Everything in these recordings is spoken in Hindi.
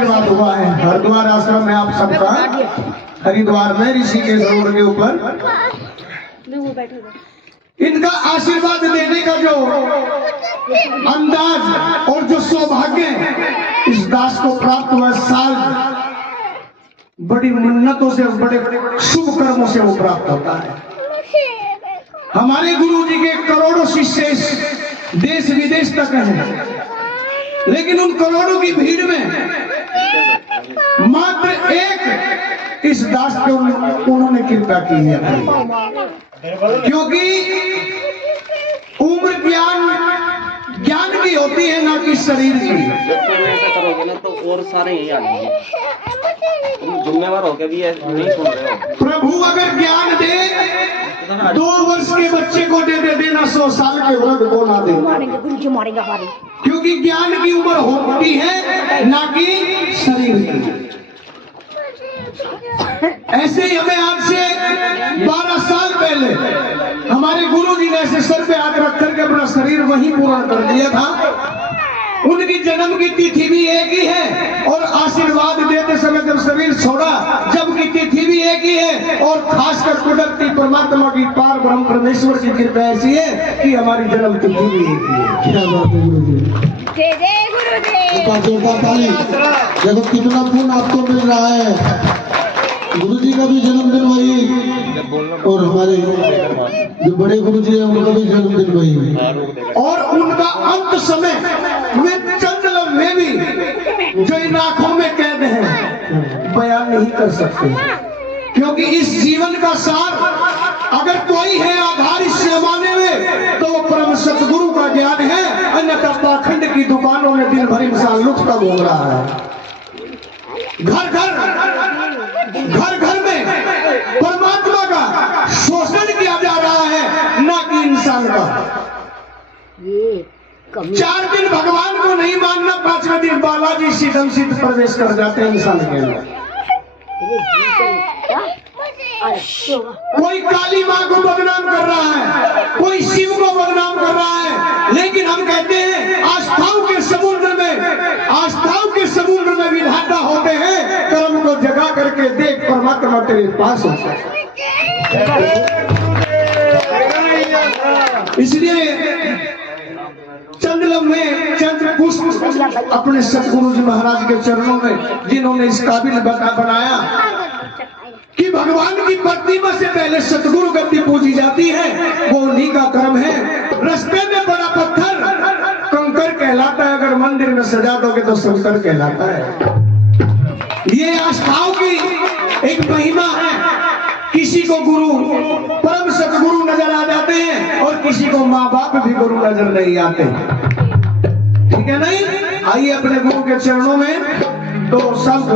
बात हुआ है हरिद्वार आश्रम में आप सबका, हरिद्वार में ऋषिकेश रोड के ऊपर इनका आशीर्वाद देने का जो अंदाज और जो सौभाग्य इस दास को प्राप्त हुआ, साल बड़ी मन्नतों से, बड़े शुभ कर्मों से वो प्राप्त होता है। हमारे गुरु जी के करोड़ों शिष्य देश विदेश तक हैं, लेकिन उन करोड़ों की भीड़ में मात्र एक इस दास को उन्होंने कृपा की है, क्योंकि उम्र ज्ञान की होती है, ना कि शरीर की। ऐसा करोगे ना तो और सारे यही आ जाएंगे, तुम जिम्मेवार होकर भी नहीं सुन रहे हो। प्रभु अगर ज्ञान दे 2 वर्ष के बच्चे को दे देना, 100 साल के वृद्ध को ना दे, क्योंकि ज्ञान की उम्र होती है ना कि शरीर की। ऐसे ही हमें आज से 12 साल पहले हमारे गुरु जी ने ऐसे सर पे हाथ रख करके अपना शरीर वहीं पूरा कर दिया था। उनकी जन्म की तिथि भी एक ही है और आशीर्वाद देते समय जब शरीर छोड़ा, जब की तिथि भी एक ही है, और खासकर कुदरती परमात्मा की पार ब्रह्म परमेश्वर की कृपा ऐसी है कि हमारी जन्म तिथि भी एक ही है। क्या बात है गुरु जी, देखो कितना पुण्य आपको मिल रहा है। गुरु जी का भी जन्मदिन वही, और हमारे जो बड़े गुरु जी हैं उनका भी जन्मदिन वही, और उनका अंत समय वे चंद लम्हे भी जो इन आंखों में कैद है बयान नहीं कर सकते, क्योंकि इस जीवन का सार अगर कोई है आधार इस जमाने में तो वो परम सतगुरु का ज्ञान है, अन्यथा पाखंड की दुकानों में दिन भर इंसान लुटता घूम रहा है। घर घर में परमात्मा का शोषण किया जा रहा है, ना कि इंसान का। 4 दिन भगवान को नहीं मानना, 5वें दिन बालाजी सीधम सीध प्रवेश कर जाते हैं इंसान के अंदर। कोई काली माँ को बदनाम कर रहा है, कोई शिव को बदनाम कर रहा है, लेकिन हम कहते हैं आस्थाओं के समुद्र में विधाता होते हैं, कर्म को जगा करके देख परमात्मा तेरे पास होता है। इसलिए चंद लम्हे, चंद पुष्प अपने सतगुरु जी महाराज के चरणों में, जिन्होंने इस काबिल बनाया कि भगवान की प्रतिमा से पहले सतगुरु गद्दी पूजी जाती है, वो उन्हीं का कर्म है। रास्ते में बड़ा पत्थर कंकर कहलाता है, अगर मंदिर में सजा दोगे तो शंकर कहलाता है। ये आस्थाओं की एक महिमा है। किसी को गुरु परम सतगुरु नजर आ जाते हैं और किसी को माँ बाप भी गुरु नजर नहीं आते, ठीक है नहीं? आइए अपने गुरु के चरणों में 2 शब्द।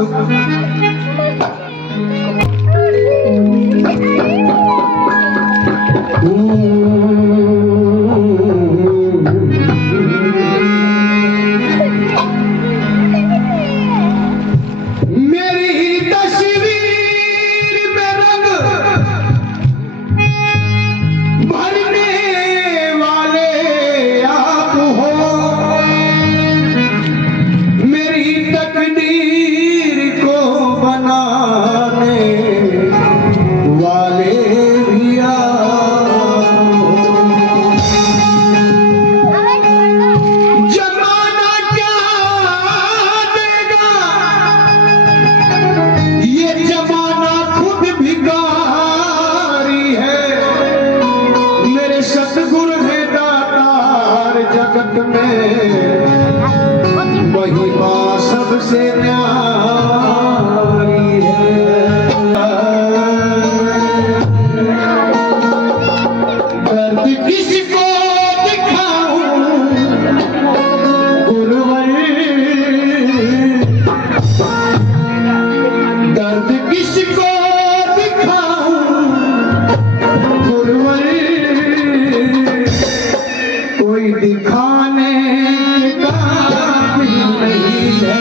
महिमा सबसे न्यारी है, दर्द किसको दिखाऊं गुरुवर, दर्द किसको दिखाऊं गुरुवर, कोई दिखाने का नहीं है।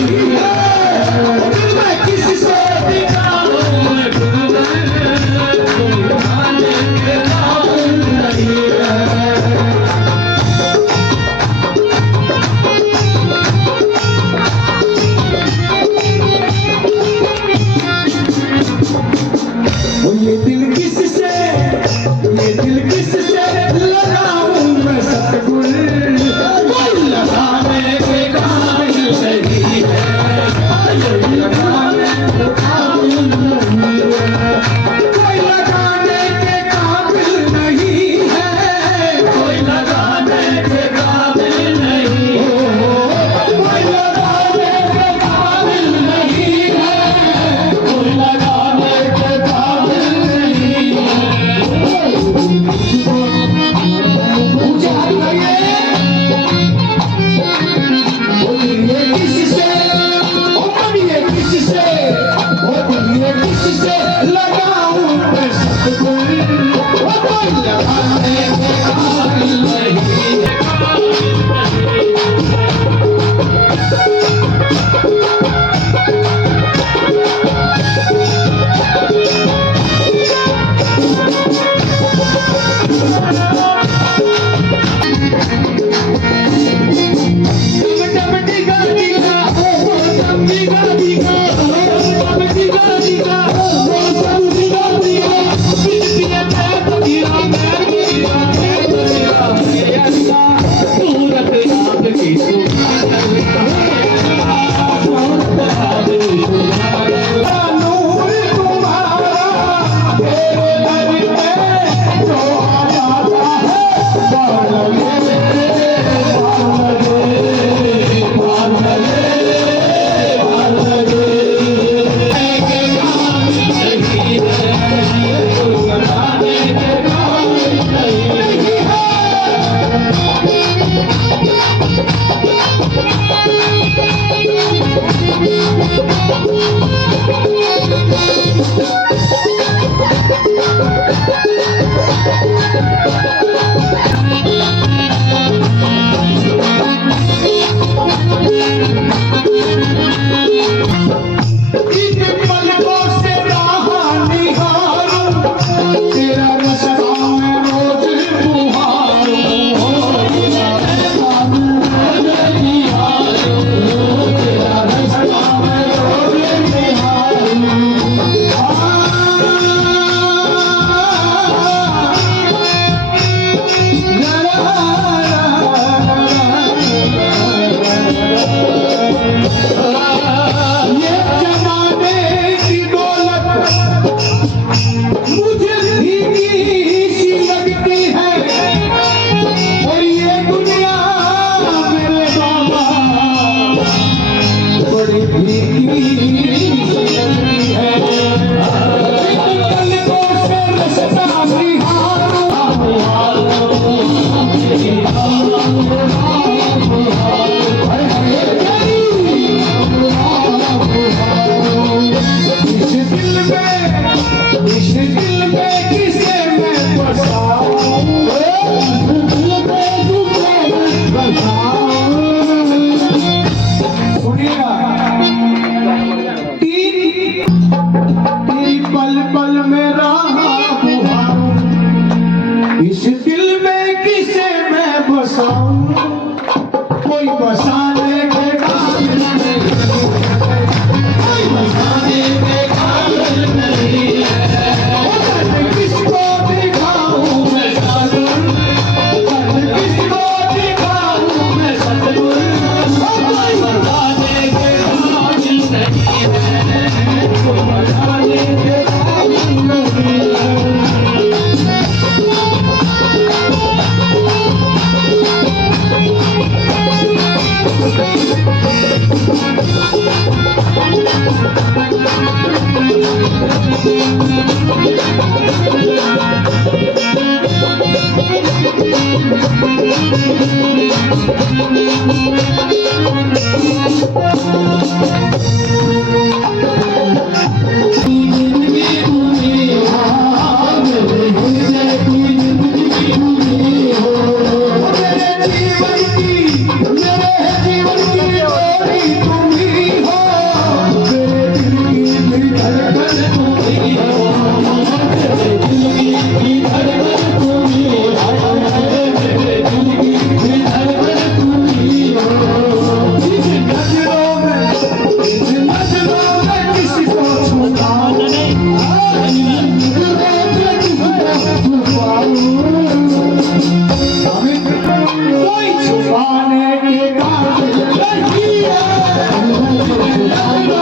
नहीं है। दिल में किससे दिखाऊं मैं खुद कोई जाने के काबिल नहीं है। ये दिल किससे लगाऊं मैं सतगुर कोई लगाने के काबिल नहीं है। कोई लगाने के काबिल नहीं है। कोई लगाने के काबिल नहीं है। कोई लगाने के काबिल नहीं है। कोई लगाने के काबिल नहीं है। कोई लगाने के काबिल नहीं है। पूछा करिए बोलिए किससे, ओ बोलिए किससे, ओ बोलिए किससे लगाऊं मैं सतगुर ओ कोई लगाने के काबिल नहीं है। है